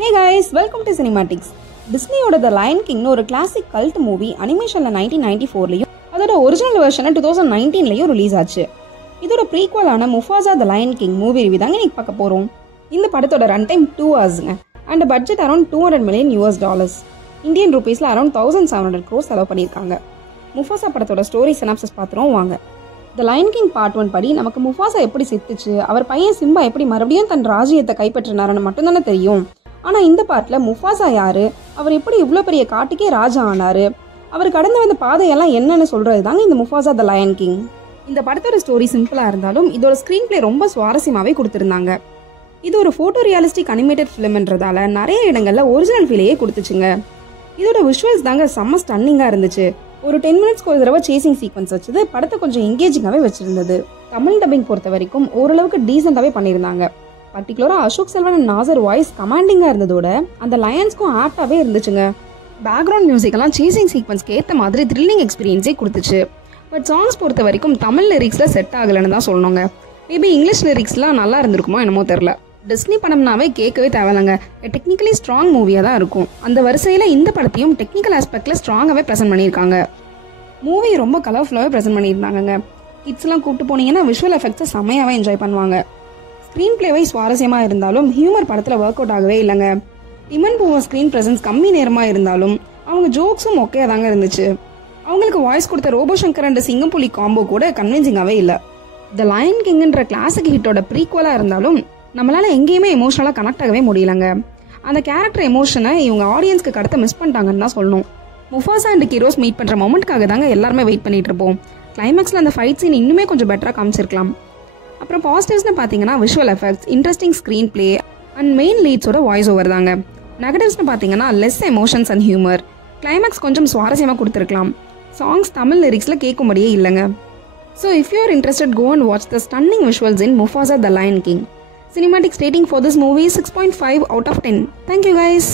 Hey guys, welcome to Cinematics. டிஸ்னியோட The Lion King ஒரு classic cult movie அனிமேஷன்ல 1994லயும் அதோட ஒரிஜினல் வெர்ஷன் 2019லயும் ரிலீஸ் ஆச்சு. இதோட ப்ரீக்வலான Mufasa The Lion King movie review தாங்க இன்னைக்கு பார்க்க போறோம். இந்த படத்தோட ரன் டைம் 2 ஹவர்ஸ்ங்க and budget around $200 million Indian ரூபீஸ்ல அரௌண்ட் 1700 crores செலவு பண்ணியிருக்காங்க. முஃபாசா படத்தோட ஸ்டோரி சினாப்சிஸ் பார்த்துறோம் வாங்க. The Lion King பார்ட் 1 படி நமக்கு முஃபாசா எப்படி செத்துச்சு, அவர் பையன் சிம்பா எப்படி மறுபடியும் தன் ராஜ்யத்தை கைப்பற்றினாருன்னு மட்டும் தானே தெரியும். ஆனால் இந்த பார்ட்டில் முஃபாசா யாரு, அவர் எப்படி இவ்வளோ பெரிய காட்டுக்கே ராஜா ஆனாரு, அவர் கடந்து வந்த பாதையெல்லாம் என்னன்னு சொல்றது தாங்க இந்த முஃபாசா த லயன் கிங். இந்த படத்தோட ஸ்டோரி சிம்பிளாக இருந்தாலும் இதோட ஸ்க்ரீன் பிளே ரொம்ப சுவாரஸ்யமாகவே கொடுத்துருந்தாங்க. இது ஒரு ஃபோட்டோ ரியலிஸ்டிக் அனிமேட்டட் ஃபிலிம்ன்றதால நிறைய இடங்கள்ல ஒரிஜினல் ஃபீலையே கொடுத்துச்சுங்க. இதோட விஷுவல்ஸ் தாங்க செம்ம ஸ்டன்னிங்காக இருந்துச்சு. ஒரு 10 மினிட்ஸ்க்கு ஒரு தடவை சேசிங் சீக்வன்ஸ் வச்சது படத்தை கொஞ்சம் எங்கேஜிங்காகவே வச்சிருந்தது. தமிழ் டப்பிங் பொறுத்த வரைக்கும் ஓரளவுக்கு டீசெண்டாகவே பண்ணியிருந்தாங்க. பர்டிகுலராக அசோக் செல்வன் அண்ட் நாசர் வாய்ஸ் கமாண்டிங்காக இருந்ததோட அந்த லயன்ஸ்க்கும் ஆப்டாகவே இருந்துச்சுங்க. பேக்ரவுண்ட் மியூசிக்கெல்லாம் சேசிங் சீக்வன்ஸ்க்கு ஏற்ற மாதிரி த்ரில்லிங் எக்ஸ்பீரியன்ஸே கொடுத்துச்சு. பட் சாங்ஸ் பொறுத்த வரைக்கும் தமிழ் லிரிக்ஸில் செட் ஆகலைன்னு தான் சொல்லணுங்க. மேபி இங்கிலீஷ் லிரிக்ஸ்லாம் நல்லா இருந்திருக்குமோ என்னமோ தெரில. டிஸ்னி படம்னாவே கேட்கவே தேவையில்லைங்க. டெக்னிக்கலி ஸ்ட்ராங் மூவியாக தான் இருக்கும். அந்த வரிசையில் இந்த படத்தையும் டெக்னிக்கல் ஆஸ்பெக்டில் ஸ்ட்ராங்காகவே ப்ரெசென்ட் பண்ணியிருக்காங்க. மூவி ரொம்ப கலர்ஃபுல்லாகவே ப்ரெசென்ட் பண்ணியிருந்தாங்க. கிட்ஸ்லாம் கூப்பிட்டு போனீங்கன்னா விஷுவல் எஃபெக்ட்ஸை செம்மையாகவே என்ஜாய் பண்ணுவாங்க. ஸ்க்ரீன் பிளேவை சுவாரஸ்யமாக இருந்தாலும் ஹியூமர் படத்தில் ஒர்க் அவுட் ஆகவே இல்லைங்க. டிமன் பூவர் ஸ்க்ரீன் ப்ரெசன்ஸ் கம்மி நேரமாக இருந்தாலும் அவங்க ஜோக்ஸும் மொக்கையாக தாங்க இருந்துச்சு. அவங்களுக்கு வாய்ஸ் கொடுத்த ரோபோ சங்கர் அண்ட் சிங்கம்புலி காம்போ கூட கன்வின்சிங்காகவே இல்லை. த லயன் கிங்ன்ற கிளாசிக் ஹிட்டோட ப்ரீக்வலாக இருந்தாலும் நம்மளால எங்கேயுமே எமோஷனலாக கனெக்ட் ஆகவே முடியலங்க. அந்த கேரக்டர் எமோஷனை இவங்க ஆடியன்ஸ்க்கு கடத்த மிஸ் பண்ணிட்டாங்கன்னு தான் சொல்லணும். முஃபாசா அண்ட் கிரோஸ் மீட் பண்ணுற மொமெண்ட்காக தாங்க எல்லாருமே வெயிட் பண்ணிட்டு இருப்போம். கிளைமேக்ஸில் அந்த ஃபைட் சீன் இன்னுமே கொஞ்சம் பெட்டராக காமிச்சிருக்கலாம். அப்புறம் பாசிட்டிவ்ஸ்னு பார்த்தீங்கன்னா visual effects, interesting screenplay and main லீட்ஸோட வாய்ஸ் ஓவர் தாங்க. நெகட்டிவ்ஸ்னு பார்த்தீங்கன்னா less emotions and humour. Climax கொஞ்சம் சுவாரஸ்யமாக கொடுத்துருக்கலாம். சாங்ஸ் தமிழ் லிரிக்ஸில் கேட்கும்படியே இல்லைங்க. So if you are interested go and watch the stunning visuals in Mufasa the Lion King. Cinematics rating for this movie is 6.5 out of 10. Thank you guys.